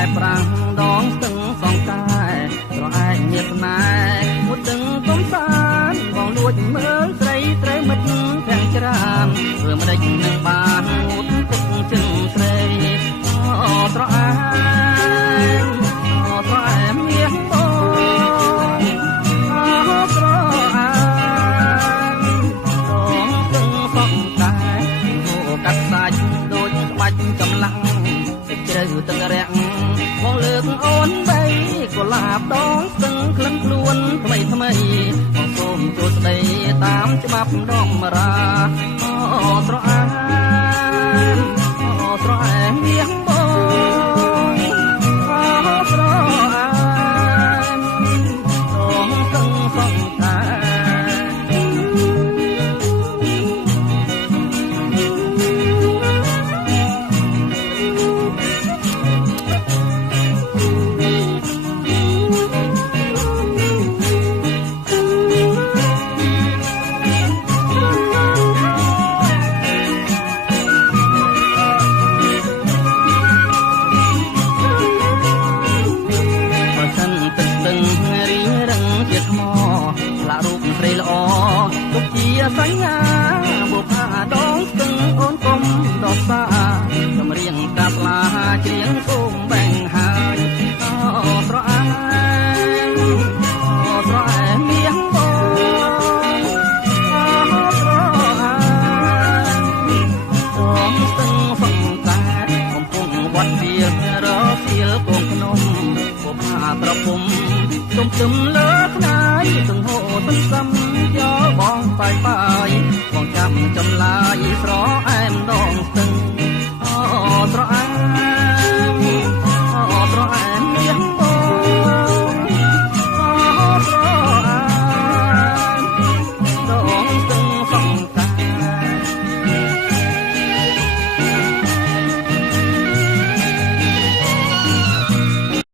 ឯប្រាំងដងស្ទឹងសងតែត្រឯងមានស្នេហ៍មួយទឹកកំសាន្តបងលួចមើលស្រីត្រូវមិត្តទាំងច្រើនធ្វើមិនដេចនឹងបានមួយទឹកជើងស្រីត្រឯងមានបងត្រឯងដងស្ទឹងសងតែកាត់សាច់ដូចក្បាច់កម្លាំងជ្រៅទឹករាក់បងលើកអូនបីកុលាបដងស្ទឹងក្លិនខ្លួនថ្មីថ្មីបងសូមចូលស្ដីតាមច្បាប់ដងរាត្រឯងត្រឯងមានបងត្រឯងដងស្ទឹងសងតែ សញ្ញាបុផាដងស្ទឹងអូនកុំដោះសាចម្រៀងកាស្លាច្រៀងគុំបែងហើយត្រឯងមានបងត្រឯងដងស្ទឹងសងតែកំពុងវត្តវារសៀលកូនភ្នំបុផាត្រពុំទុំទឹមលើខ្នាយទាំងហូរទាំងសំយកបងបាយបងចាំចម្លាយស្រ